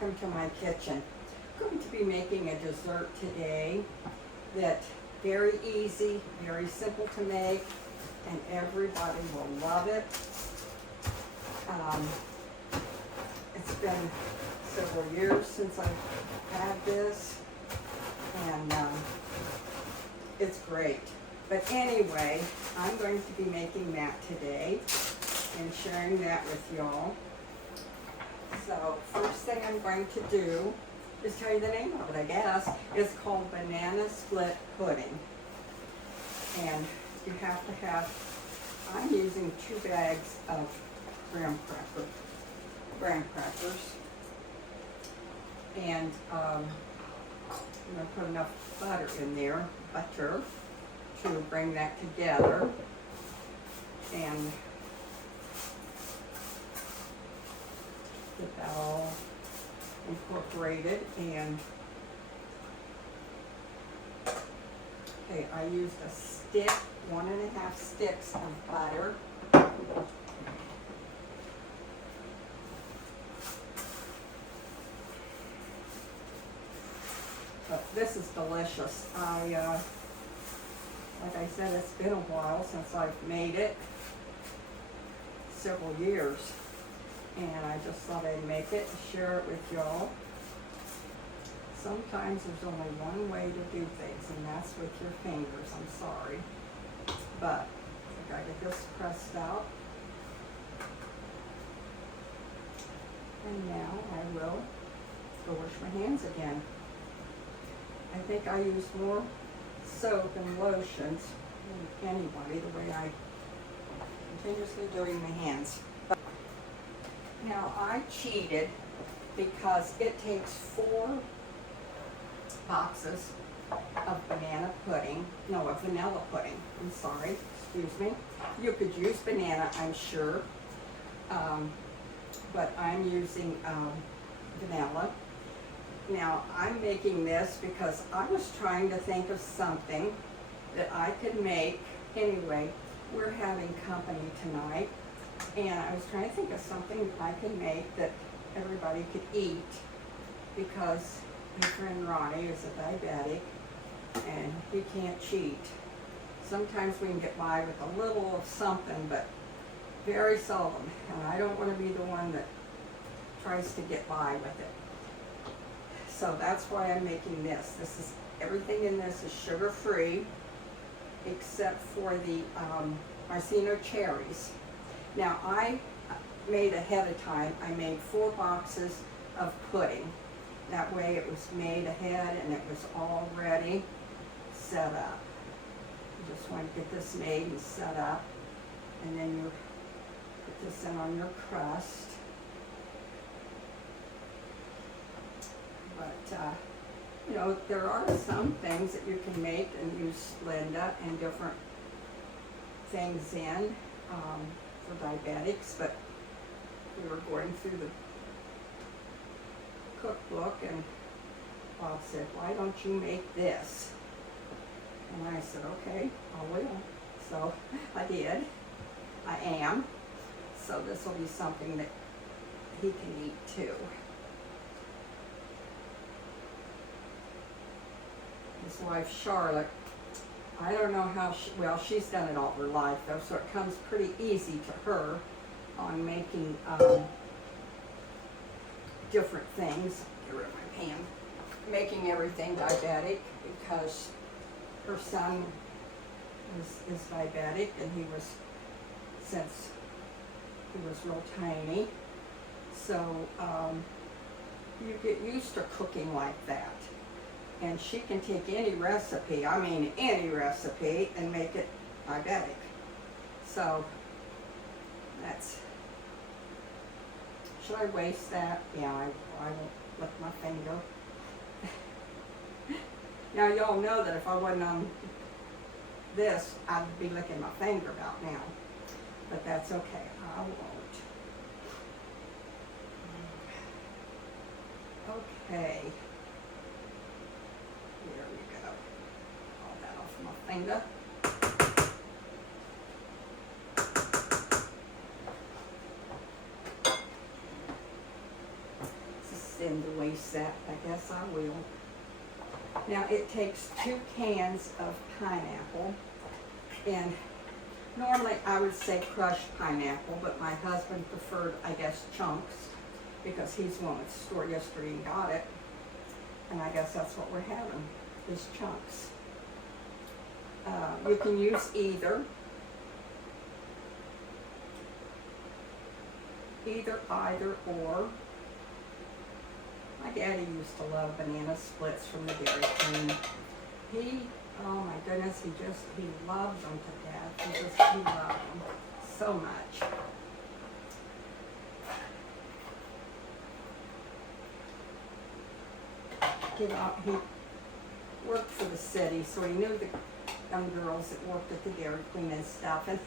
welcome to my kitchen. I'm going to be making a dessert today that very easy, very simple to make, and everybody will love it. It's been several years since I've had this, and it's great. But anyway, I'm going to be making that today and sharing that with y'all. So first thing I'm going to do is tell you the name of it, I guess. It's called banana split pudding. And you have to have, I'm using 2 bags of graham crackers. And I'm going to put enough butter in there, to bring that together. And get that all incorporated. And okay, I used a stick, 1.5 sticks of butter. But this is delicious. Like I said, it's been a while since I've made it, several years, and I just thought I'd make it and share it with y'all. Sometimes there's only one way to do things, and that's with your fingers. I'm sorry, but I gotta get this pressed out. And now I will go wash my hands again. I think I use more soap and lotions than anybody, the way I continuously doing my hands. Now I cheated because it takes 4 boxes of vanilla pudding. I'm sorry, excuse me. You could use banana, I'm sure, but I'm using vanilla. Now, I'm making this because I was trying to think of something that I could make. Anyway, we're having company tonight, and I was trying to think of something I could make that everybody could eat, because my friend Ronnie is a diabetic, and he can't cheat. Sometimes we can get by with a little of something, but very seldom, and I don't want to be the one that tries to get by with it. So that's why I'm making this. Everything in this is sugar-free, except for the maraschino cherries. Now I made ahead of time, I made 4 boxes of pudding. That way it was made ahead and it was all ready, set up. You just want to get this made and set up, and then you put this in on your crust. But, you know, there are some things that you can make and use Splenda and different things in for diabetics, but we were going through the cookbook, and Bob said, why don't you make this? And I said, okay, I will. So I did. I am. So this will be something that he can eat too. His wife Charlotte, I don't know how she's done it all her life though, so it comes pretty easy to her on making different things. Get rid of my pan. Making everything diabetic, because her son is diabetic, and he was, since he was real tiny. So you get used to cooking like that. And she can take any recipe, and make it diabetic. So that's, should I waste that? Yeah, I won't lick my finger. Now y'all know that if I wasn't on this, I'd be licking my finger about now. But that's okay, I won't. Okay. There we go. All that off my finger. This is send the waste set. I guess I will. Now it takes 2 cans of pineapple, and normally I would say crushed pineapple, but my husband preferred, I guess, chunks, because he's the one at the store yesterday and got it, and I guess that's what we're having, is chunks. You can use either, either, or. My daddy used to love banana splits from the Dairy Queen. He, oh my goodness, he loved them to death. He loved them so much. He worked for the city, so he knew the young girls that worked at the Dairy Queen and stuff, and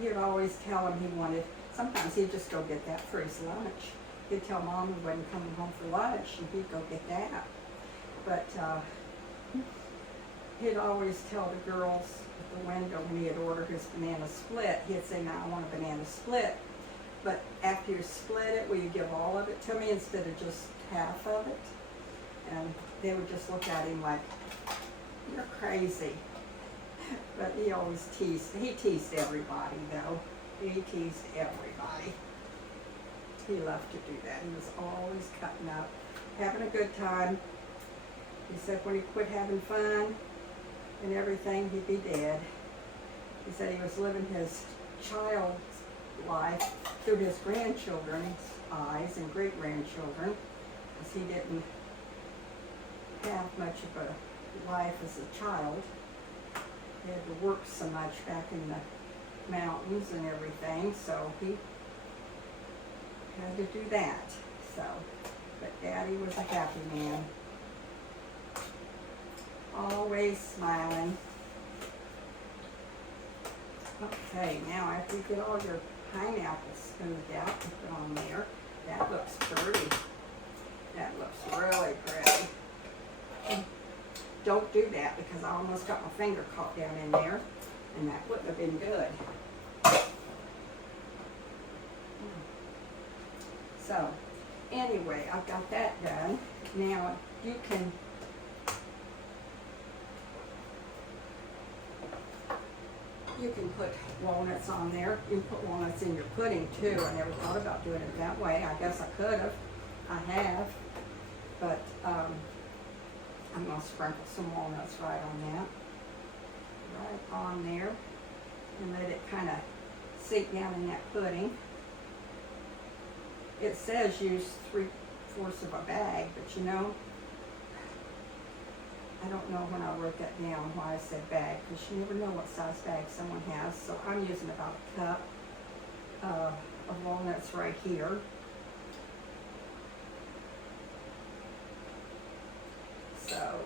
he'd always tell them he wanted, sometimes he'd just go get that for his lunch. He'd tell Mom he wasn't coming home for lunch, and he'd go get that. But he'd always tell the girls at the window when he had ordered his banana split, he'd say, "Now I want a banana split. But after you split it, will you give all of it to me instead of just half of it?" And they would just look at him like, "You're crazy." But he always teased everybody though. He teased everybody. He loved to do that. He was always cutting up, having a good time. He said when he quit having fun and everything, he'd be dead. He said he was living his child's life through his grandchildren's eyes and great-grandchildren, because he didn't have much of a life as a child. He had to work so much back in the mountains and everything, so he had to do that. So, but Daddy was a happy man, always smiling. Okay, now after you get all your pineapples smoothed out and put on there, that looks pretty. That looks really pretty. And don't do that, because I almost got my finger caught down in there, and that wouldn't have been good. So, anyway, I've got that done. Now, you can put walnuts on there. You can put walnuts in your pudding too. I never thought about doing it that way. I guess I could have. I have. But I'm going to sprinkle some walnuts right on that. Right on there. And let it kind of sink down in that pudding. It says use 3/4 of a bag, but you know, I don't know when I wrote that down why I said bag, because you never know what size bag someone has. So I'm using about a cup of walnuts right here. So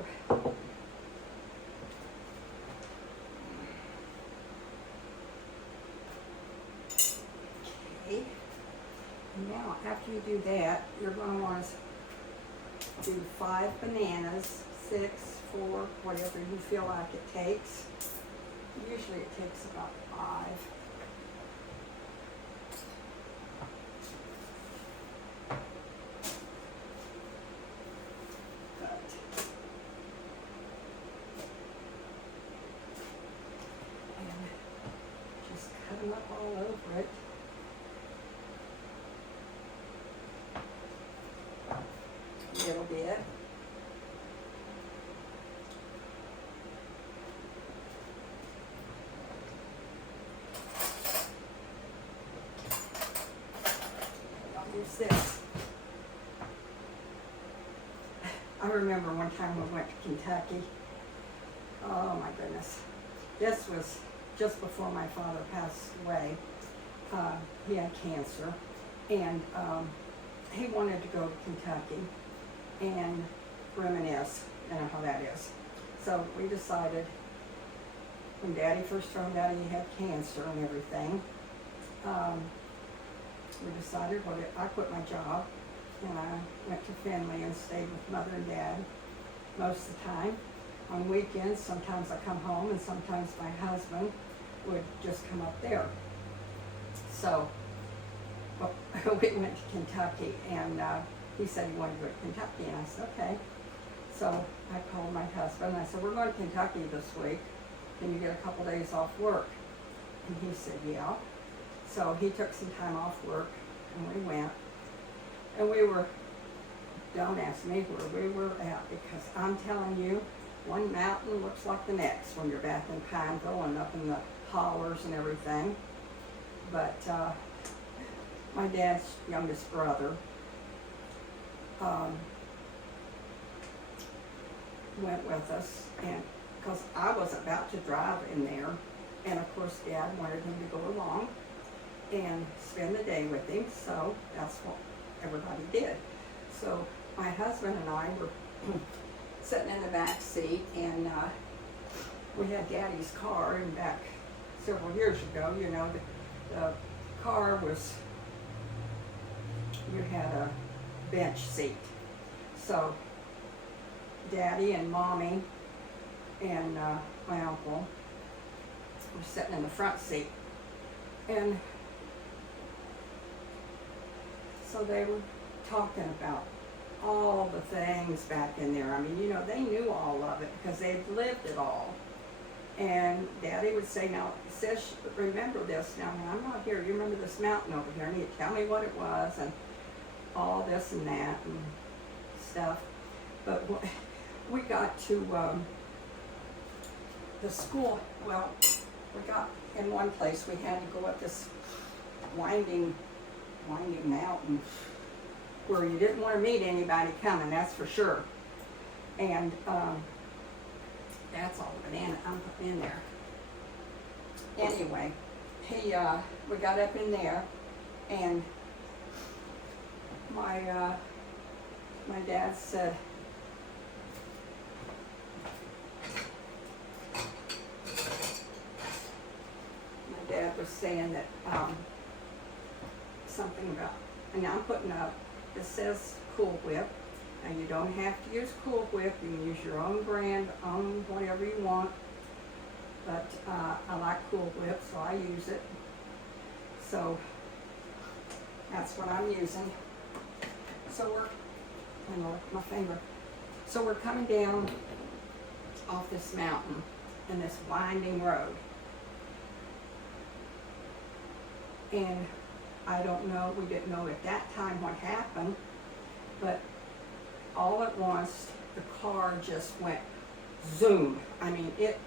okay. Now, after you do that, you're going to want to do 5 bananas, 6, 4, whatever you feel like it takes. Usually it takes about 5. But and just cut them up all over it. A little bit. I'll use this. I remember one time we went to Kentucky. Oh my goodness. This was just before my father passed away. He had cancer, and he wanted to go to Kentucky and reminisce. You know how that is. So we decided, when Daddy first found out he had cancer and everything, we decided, well, I quit my job and I went to Findlay and stayed with Mother and Dad most of the time. On weekends, sometimes I come home, and sometimes my husband would just come up there. So well, we went to Kentucky, and he said he wanted to go to Kentucky, and I said, okay. So I called my husband, and I said, we're going to Kentucky this week. Can you get a couple days off work? And he said, yeah. So he took some time off work, and we went. And we were, don't ask me where we were at, because I'm telling you, one mountain looks like the next when you're back in Pineville and up in the hollers and everything. But my dad's youngest brother went with us, and because I was about to drive in there, and of course Dad wanted him to go along and spend the day with him, so that's what everybody did. So my husband and I were sitting in the back seat, and we had Daddy's car, and back several years ago, you know, the car was, you had a bench seat. So Daddy and Mommy and my uncle were sitting in the front seat. And so they were talking about all the things back in there. I mean, you know, they knew all of it because they had lived it all. And Daddy would say, now, sis, remember this. Now, when I'm not here, you remember this mountain over here, and he'd tell me what it was, and all this and that and stuff. But we got to the school, well, we got in one place, we had to go up this winding mountain where you didn't want to meet anybody coming, that's for sure. And that's all the banana I'm putting in there. Anyway, we got up in there, and my dad said, was saying that something about, and I'm putting up, it says Cool Whip. Now you don't have to use Cool Whip, you can use your own brand, own whatever you want, but I like Cool Whip, so I use it. So that's what I'm using. So we're, look, my finger. So we're coming down off this mountain in this winding road. And I don't know, we didn't know at that time what happened, but all at once, the car just went zoom. I mean, it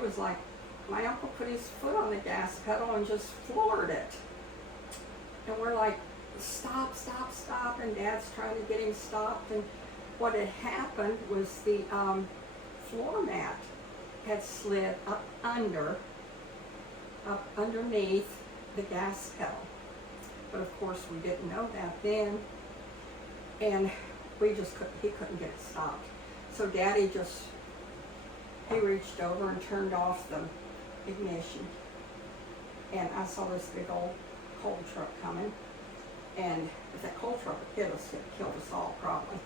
was like my uncle put his foot on the gas pedal and just floored it. And we're like, stop, stop, stop, and Dad's trying to get him stopped, and what had happened was the floor mat had slid up underneath the gas pedal. But of course we didn't know that then, and he couldn't get it stopped. So Daddy he reached over and turned off the ignition, and I saw this big old coal truck coming, and if that coal truck had hit us, it killed us all probably,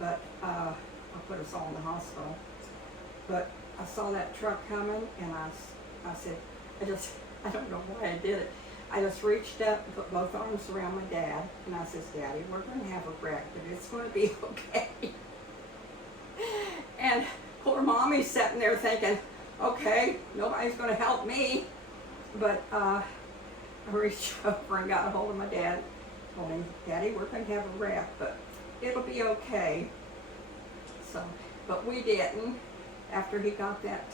but I'll put us all in the hospital. But I saw that truck coming, and I said, I don't know why I did it. I just reached up and put both arms around my dad, and I says, Daddy, we're going to have a wreck, but it's going to be okay. And poor Mommy's sitting there thinking, okay, nobody's going to help me. But I reached over and got a hold of my dad, told him, Daddy, we're going to have a wreck, but it'll be okay. So, but we didn't. After he got that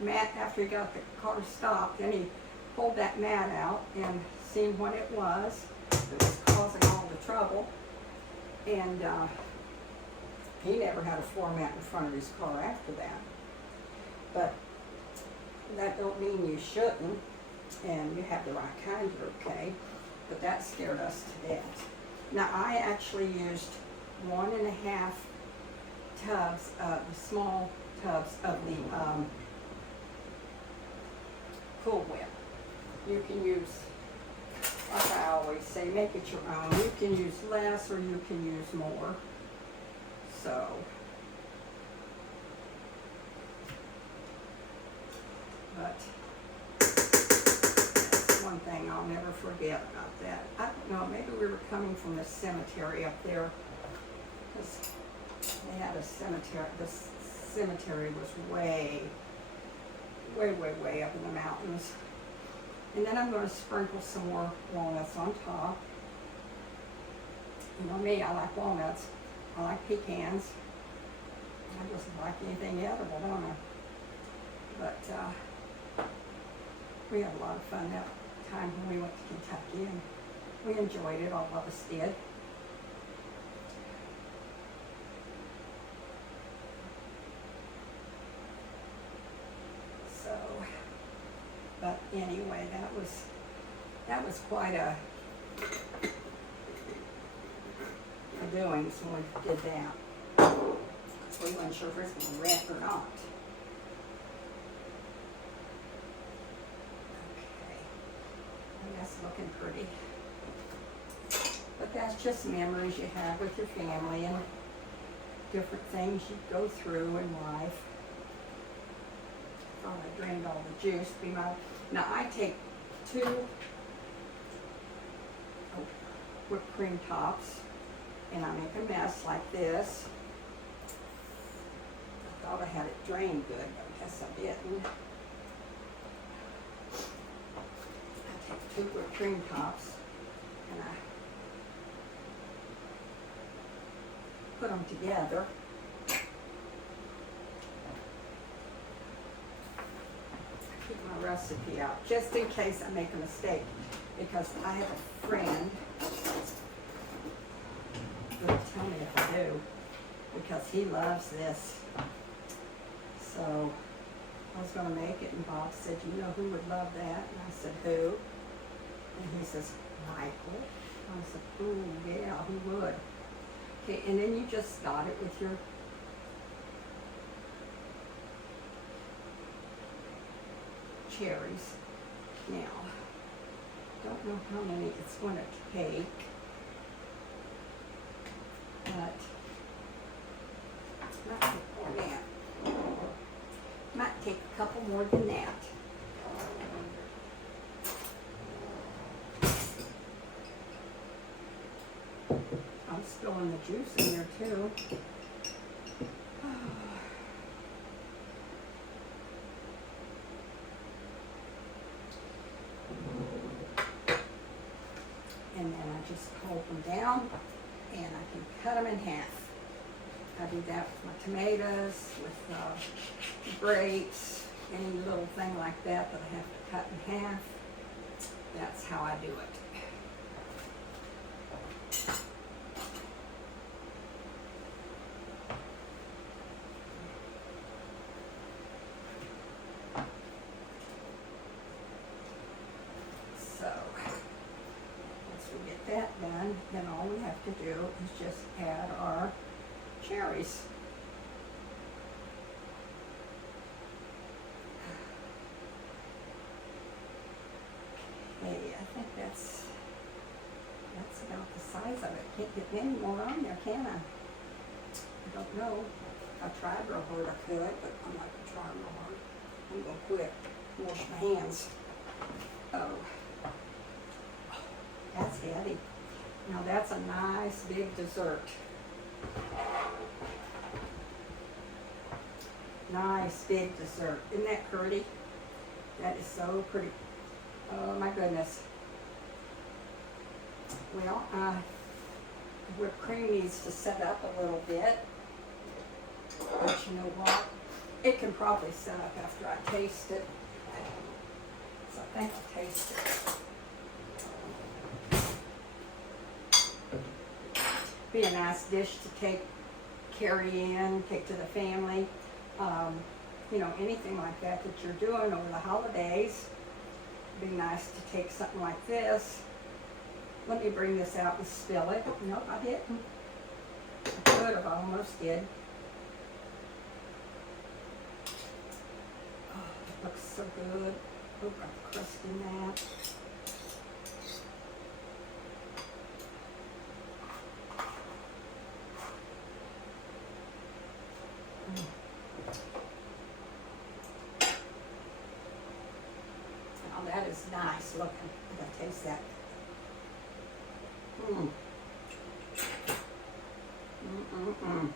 mat, after he got the car stopped, then he pulled that mat out and seen what it was that was causing all the trouble. And he never had a floor mat in front of his car after that. But that don't mean you shouldn't, and you have the right kind, you're okay. But that scared us to death. Now I actually used 1.5 tubs, the small tubs of the Cool Whip. You can use, like I always say, make it your own. You can use less or you can use more. So, but that's one something I'll never forget about that. I don't know, maybe we were coming from the cemetery up there. Because they had a cemetery. The cemetery was way up in the mountains. And then I'm going to sprinkle some more walnuts on top. You know me, I like walnuts. I like pecans. I just like anything edible, don't I? But we had a lot of fun that time when we went to Kentucky, and we enjoyed it, all of us did. So, but anyway, that was quite a doings when we did that. We weren't sure if it was going to rent or not. Okay, and that's looking pretty. But that's just memories you have with your family and different things you go through in life. I thought I drained all the juice. Now I take 2 whipped cream tops, and I make a mess like this. I thought I had it drained good, but I guess I didn't. I take 2 whipped cream tops, and I put them together. Keep my recipe out, just in case I make a mistake, because I have a friend who will tell me if I do, because he loves this. So I was going to make it, and Bob said, "You know who would love that?" And I said, "Who?" And he says, "Michael." I said, "Ooh, yeah, who would?" Okay, and then you just dot it with your cherries. Now, don't know how many it's going to take, but might take more than that. Might take a couple more than that. I'm spilling the juice in there too. And then I just hold them down, and I can cut them in half. I do that with my tomatoes, with grapes, any little thing like that that I have to cut in half. That's how I do it. So, once we get that done, then all we have to do is just add our cherries. Okay, I think that's about the size of it. Can't get any more on there, can I? I don't know. I tried real hard, I could, but I'm not gonna try real hard. I'm gonna quit. Wash my hands. Oh, that's heavy. Now that's a nice big dessert. Nice big dessert. Isn't that pretty? That is so pretty. Oh my goodness. Well, whipped cream needs to set up a little bit. But you know what? It can probably set up after I taste it. So I think I'll taste it. Be a nice dish to carry in, take to the family. You know, anything like that you're doing over the holidays. It'd be nice to take something like this. Let me bring this out and spill it. Nope, I didn't. I could have, I almost did. Oh, it looks so good. Oh, got the crust in that. That is nice looking. taste that. Mm. Mm-mm-mm.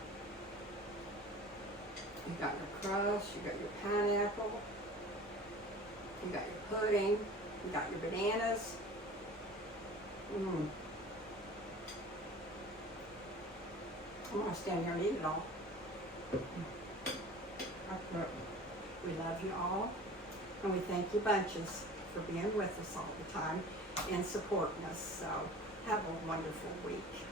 You got your crust, you got your pineapple, you got your pudding, you got your bananas. Mm. I'm gonna stand here and eat it all. We love you all, and we thank you bunches for being with us all the time and supporting us. So have a wonderful week.